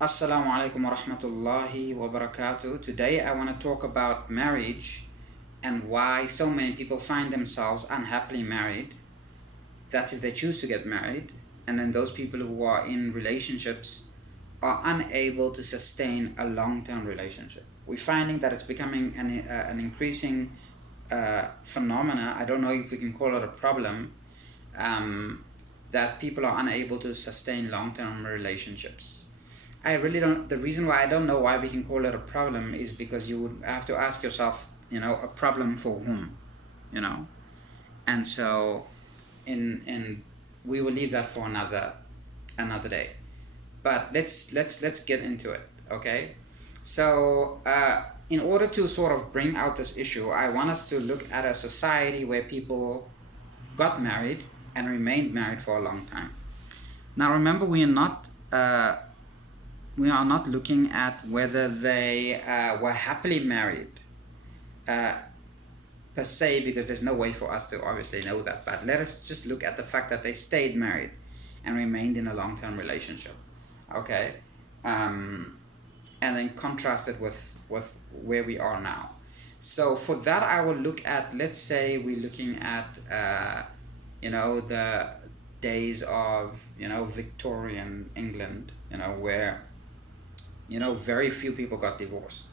Assalamu alaikum wa rahmatullahi wa barakatuh. Today I want to talk about marriage and why so many people find themselves unhappily married. That's if they choose to get married. And then those people who are in relationships are unable to sustain a long-term relationship. We're finding that it's becoming an increasing phenomena. I don't know if we can call it a problem, that people are unable to sustain long-term relationships. I really don't. The reason why I don't know why we can call it a problem is because you would have to ask yourself, a problem for whom, you know, and so in we will leave that for another day. But let's get into it, okay? So in order to sort of bring out this issue, I want us to look at a society where people got married and remained married for a long time. Now remember, we are not looking at whether they were happily married per se, because there's no way for us to obviously know that. But let us just look at the fact that they stayed married and remained in a long-term relationship, okay? And then contrast it with where we are now. So for that, I will look at, let's say we're looking at, the days of, Victorian England, where very few people got divorced.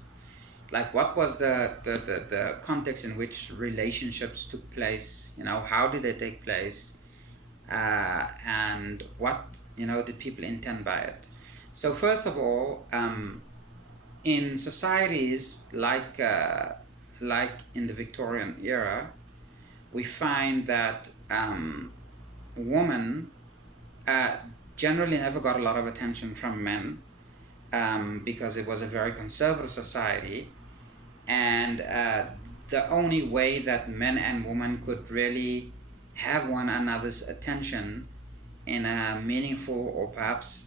Like, what was the context in which relationships took place? How did they take place? And what, did people intend by it? So first of all, in societies like in the Victorian era, we find that women generally never got a lot of attention from men, because it was a very conservative society, and the only way that men and women could really have one another's attention in a meaningful or perhaps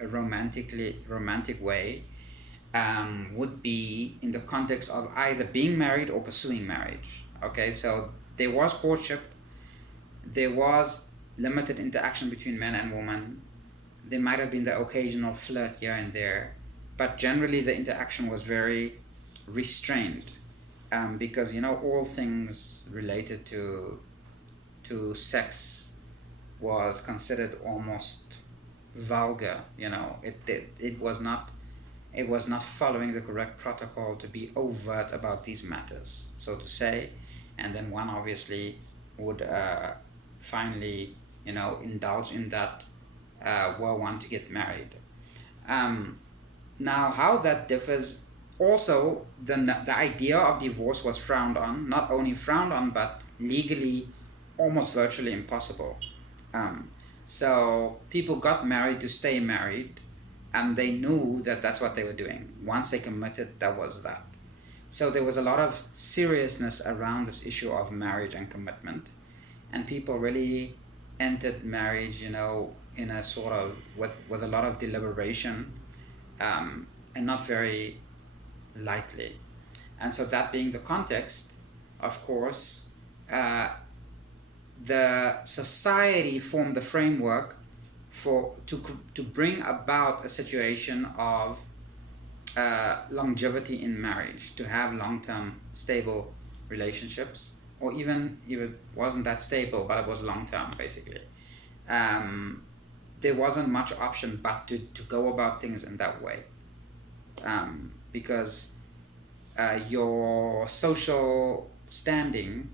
a romantic way would be in the context of either being married or pursuing marriage. Okay, so there was courtship, there was limited interaction between men and women. There might have been the occasional flirt here and there, but generally the interaction was very restrained, because all things related to sex was considered almost vulgar. It was not following the correct protocol to be overt about these matters, so to say, and then one obviously would finally indulge in that were one to get married. Now, how that differs, also the idea of divorce was frowned on, not only frowned on, but legally almost virtually impossible. So people got married to stay married, and they knew that that's what they were doing. Once they committed, that was that. So there was a lot of seriousness around this issue of marriage and commitment, and people really entered marriage, in a sort of with a lot of deliberation, and not very lightly. And so that being the context, of course, the society formed the framework to bring about a situation of longevity in marriage, to have long-term stable relationships, or even if it wasn't that stable, but it was long-term basically. There wasn't much option but to go about things in that way, because your social standing,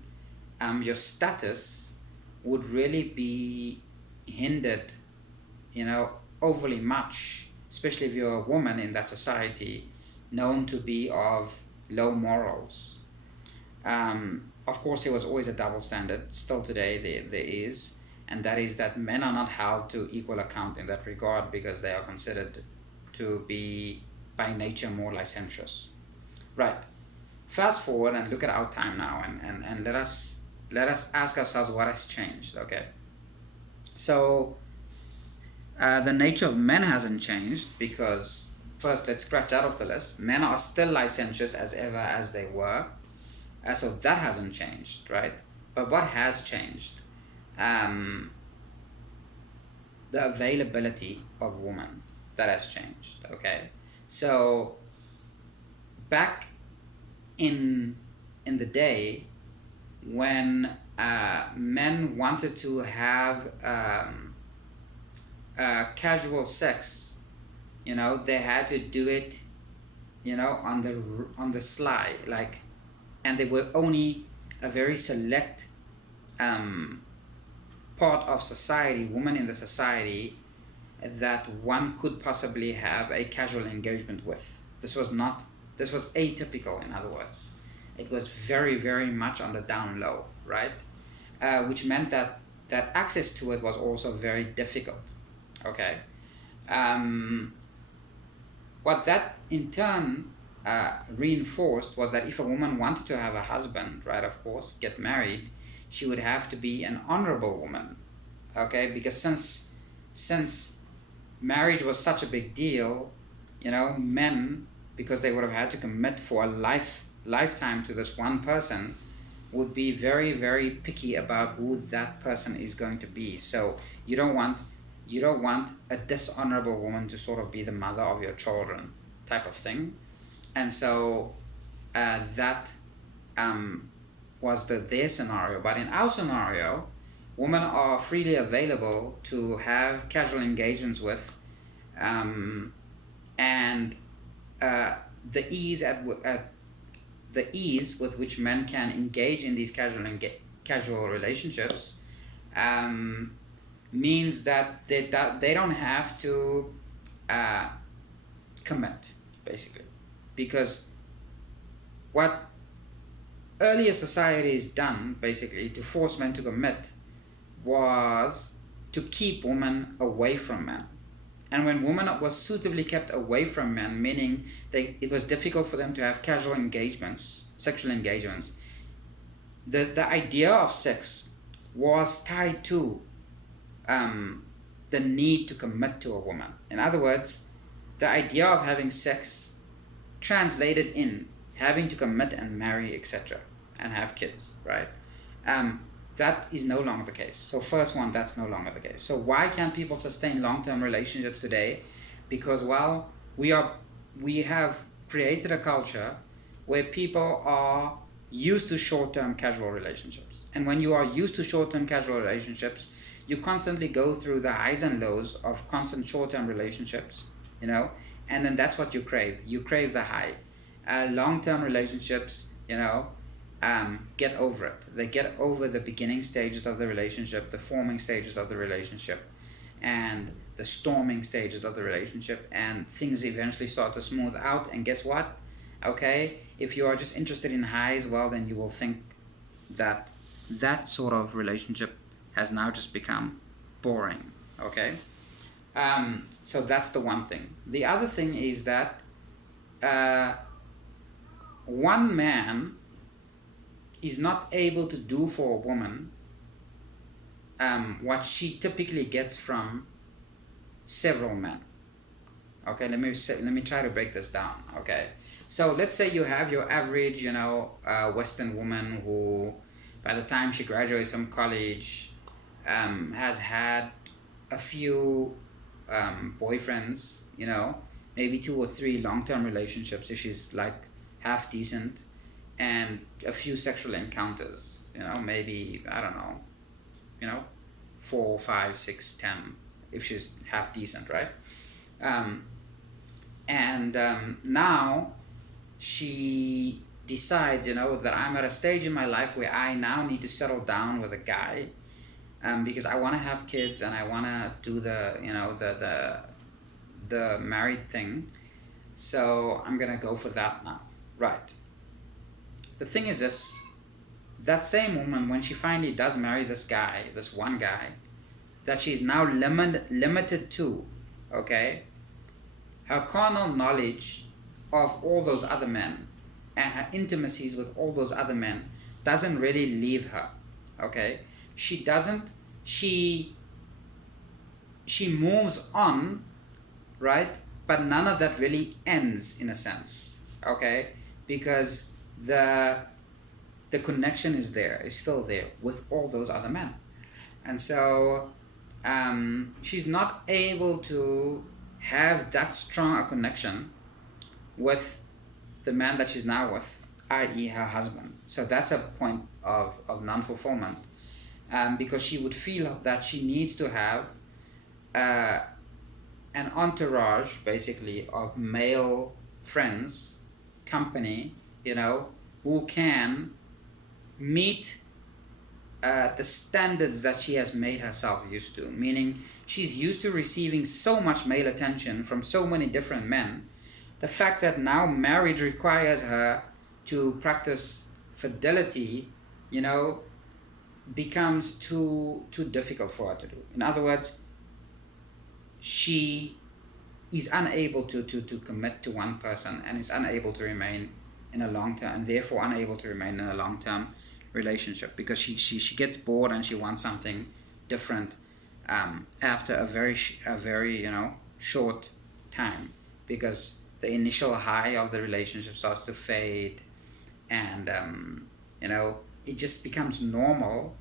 your status would really be hindered, overly much, especially if you're a woman in that society known to be of low morals. Of course, there was always a double standard. Still today there is, and that is that men are not held to equal account in that regard, because they are considered to be by nature more licentious. Right. Fast forward and look at our time now, and let us ask ourselves what has changed. Okay. So the nature of men hasn't changed, because first, let's scratch out of the list. Men are still licentious as ever as they were. So that hasn't changed, right? But what has changed? The availability of women. that has changed. Okay, so back in the day when men wanted to have casual sex, they had to do it, on the sly, like, and they were only a very select part of society, women in the society, that one could possibly have a casual engagement with. This was atypical, in other words. It was very, very much on the down low, right? Which meant that access to it was also very difficult, okay? What that in turn reinforced was that if a woman wanted to have a husband, right, of course, get married, she would have to be an honorable woman, okay? Because since marriage was such a big deal, men, because they would have had to commit for a lifetime to this one person, would be very, very picky about who that person is going to be. So you don't want a dishonorable woman to sort of be the mother of your children, type of thing. And so that was their scenario. But in our scenario, women are freely available to have casual engagements with, and the ease with which men can engage in these casual relationships means that they don't have to commit, basically, because what earlier societies done, basically, to force men to commit was to keep women away from men. And when women was suitably kept away from men, meaning it was difficult for them to have casual engagements, sexual engagements, the idea of sex was tied to the need to commit to a woman. In other words, the idea of having sex translated in having to commit and marry, etc., and have kids, right? That is no longer the case. So first one, that's no longer the case. So why can't people sustain long-term relationships today? Because, well, we have created a culture where people are used to short-term casual relationships. And when you are used to short-term casual relationships, you constantly go through the highs and lows of constant short-term relationships, and then that's what you crave. You crave the high. Long-term relationships, get over it. They get over the beginning stages of the relationship, the forming stages of the relationship, and the storming stages of the relationship, and things eventually start to smooth out. And guess what? Okay, if you are just interested in highs, well, then you will think that sort of relationship has now just become boring, okay? So that's the one thing. The other thing is that one man is not able to do for a woman what she typically gets from several men. Okay, let me try to break this down. Okay, so let's say you have your average, Western woman who, by the time she graduates from college, has had a few boyfriends, maybe 2 or 3 long-term relationships if she's like half decent, and a few sexual encounters, maybe, I don't know, 4, 5, 6, 10 if she's half decent, right? Now she decides, that I'm at a stage in my life where I now need to settle down with a guy, because I want to have kids and I want to do the married thing. So I'm gonna go for that now, right? The thing is this: that same woman, when she finally does marry this one guy, that she's now limited to, okay, her carnal knowledge of all those other men and her intimacies with all those other men doesn't really leave her, okay? She moves on, right? But none of that really ends, in a sense, okay? Because the connection is still there with all those other men. And so she's not able to have that strong a connection with the man that she's now with, i.e. her husband. So that's a point of non-fulfillment, because she would feel that she needs to have an entourage, basically, of male friends, company, who can meet the standards that she has made herself used to. Meaning, she's used to receiving so much male attention from so many different men. The fact that now marriage requires her to practice fidelity, becomes too difficult for her to do. In other words, she is unable to commit to one person, and is unable to remain in a long term, and therefore unable to remain in a long-term relationship, because she gets bored and she wants something different after a very short time, because the initial high of the relationship starts to fade, and it just becomes normal,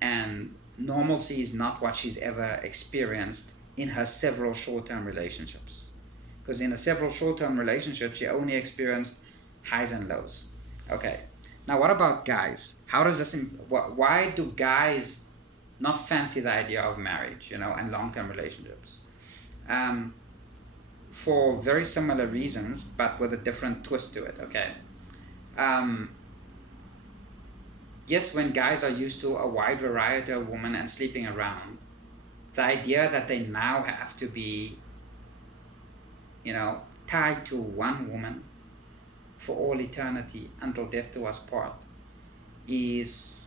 and normalcy is not what she's ever experienced in her several short-term relationships. Because in a several short-term relationships, she only experienced highs and lows. Okay, now what about guys? How does this, why do guys not fancy the idea of marriage, and long-term relationships? For very similar reasons, but with a different twist to it, okay? Yes, when guys are used to a wide variety of women and sleeping around, the idea that they now have to be, tied to one woman for all eternity until death do us part is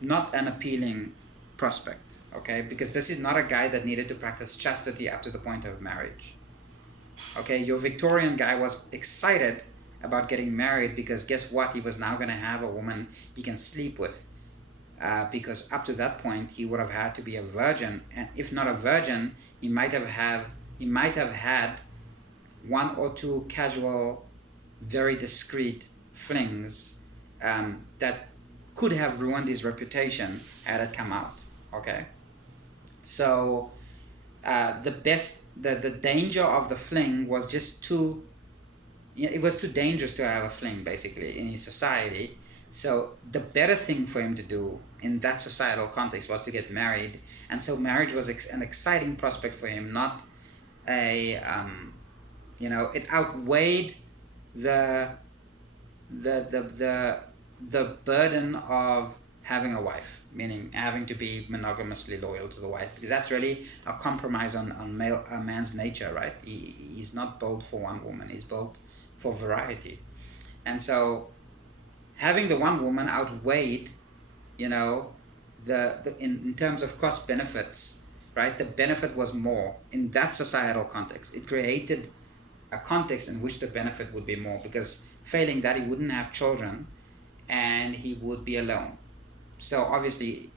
not an appealing prospect, okay? Because this is not a guy that needed to practice chastity up to the point of marriage. Okay, your Victorian guy was excited about getting married because guess what? He was now going to have a woman he can sleep with. Because up to that point he would have had to be a virgin, and if not a virgin, he might have had one or two casual, very discreet flings that could have ruined his reputation had it come out. Okay, so the danger of the fling was just it was too dangerous to have a fling, basically, in his society. So the better thing for him to do in that societal context was to get married, and so marriage was an exciting prospect for him, not a it outweighed the burden of having a wife, meaning having to be monogamously loyal to the wife, because that's really a compromise on a man's nature, right? He's not built for one woman, he's built for variety. And so having the one woman outweighed, in terms of cost benefits, right? The benefit was more in that societal context. It created a context in which the benefit would be more, because failing that, he wouldn't have children and he would be alone. So obviously,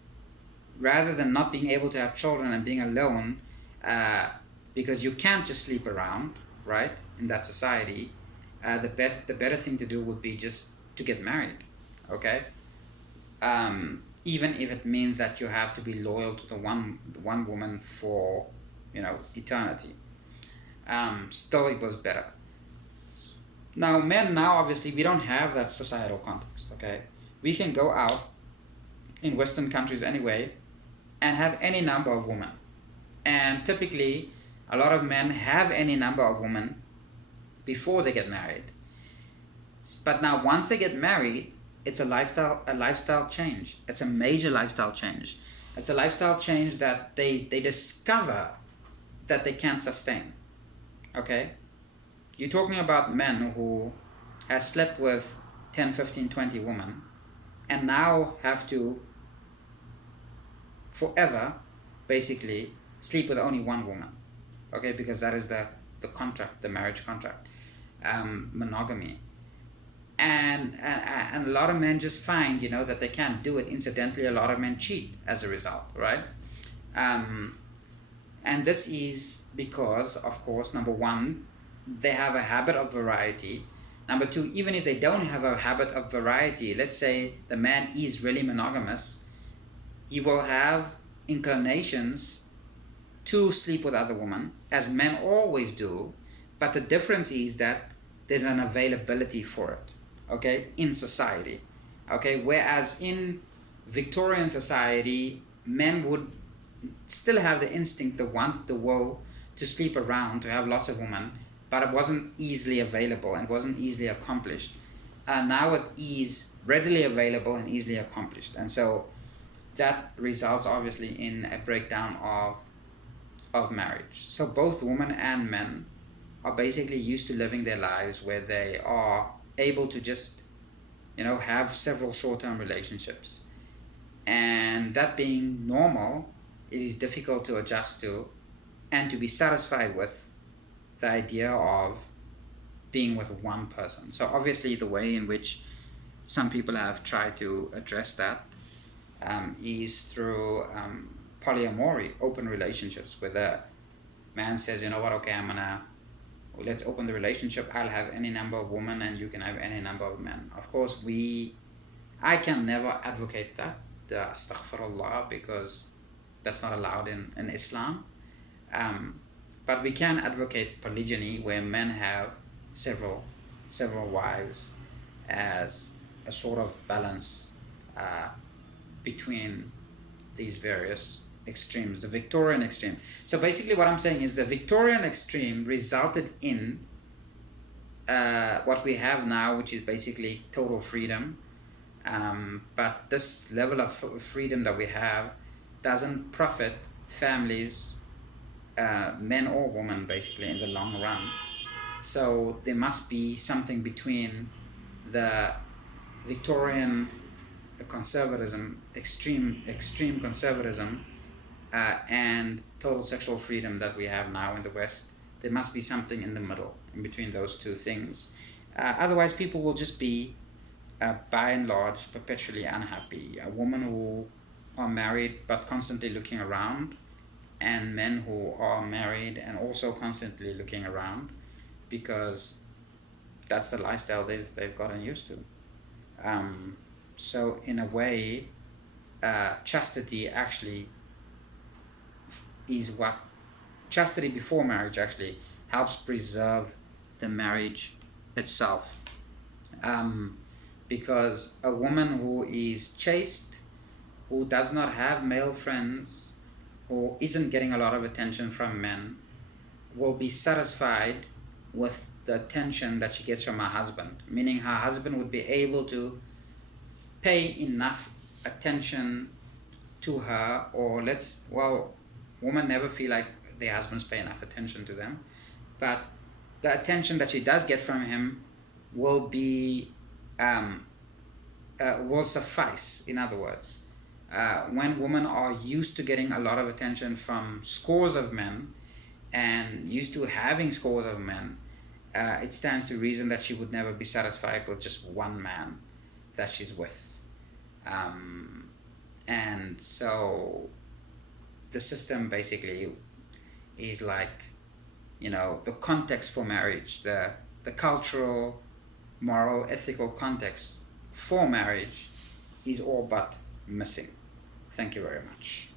rather than not being able to have children and being alone, because you can't just sleep around, right, in that society, the better thing to do would be just to get married, okay? Even if it means that you have to be loyal to the one woman for, eternity. Still, it was better. Now, men now, obviously, we don't have that societal context, okay? We can go out, in Western countries anyway, and have any number of women. And typically, a lot of men have any number of women before they get married. But now, once they get married, it's a lifestyle change. It's a major lifestyle change. It's a lifestyle change that they discover that they can't sustain. Okay? You're talking about men who have slept with 10, 15, 20 women and now have to forever, basically, sleep with only one woman. Okay? Because that is the contract, the marriage contract. Monogamy. And a lot of men just find, that they can't do it. Incidentally, a lot of men cheat as a result, right? And this is because, of course, number one, they have a habit of variety. Number two, even if they don't have a habit of variety, let's say the man is really monogamous, he will have inclinations to sleep with other women, as men always do, but the difference is that there's an availability for it, okay, in society, okay, whereas in Victorian society, men would still have the instinct, the want, the will to sleep around, to have lots of women, but it wasn't easily available and wasn't easily accomplished. Now it is readily available and easily accomplished, and so that results obviously in a breakdown of marriage. So both women and men are basically used to living their lives where they are able to just, have several short-term relationships. And that being normal, it is difficult to adjust to and to be satisfied with the idea of being with one person. So obviously the way in which some people have tried to address that is through polyamory, open relationships, where the man says, you know what, okay, let's open the relationship. I'll have any number of women and you can have any number of men. Of course, I can never advocate that, astaghfirullah, because that's not allowed in Islam. But we can advocate polygyny, where men have several wives as a sort of balance between these various extremes, the Victorian extreme. So basically what I'm saying is the Victorian extreme resulted in what we have now, which is basically total freedom. But this level of freedom that we have doesn't profit families, men or women, basically, in the long run. So there must be something between the Victorian conservatism, extreme conservatism, and total sexual freedom that we have now in the West. There must be something in the middle, in between those two things. Otherwise, people will just be, by and large, perpetually unhappy. A woman who are married but constantly looking around, and men who are married and also constantly looking around, because that's the lifestyle they've gotten used to. So in a way, chastity actually is what chastity before marriage actually helps preserve the marriage itself. Because a woman who is chaste, who does not have male friends, who isn't getting a lot of attention from men, will be satisfied with the attention that she gets from her husband, meaning her husband would be able to pay enough attention to her, or women never feel like their husbands pay enough attention to them, but the attention that she does get from him will be will suffice. In other words, when women are used to getting a lot of attention from scores of men and used to having scores of men, it stands to reason that she would never be satisfied with just one man that she's with. And so the system basically is like, the context for marriage, the cultural, moral, ethical context for marriage is all but missing. Thank you very much.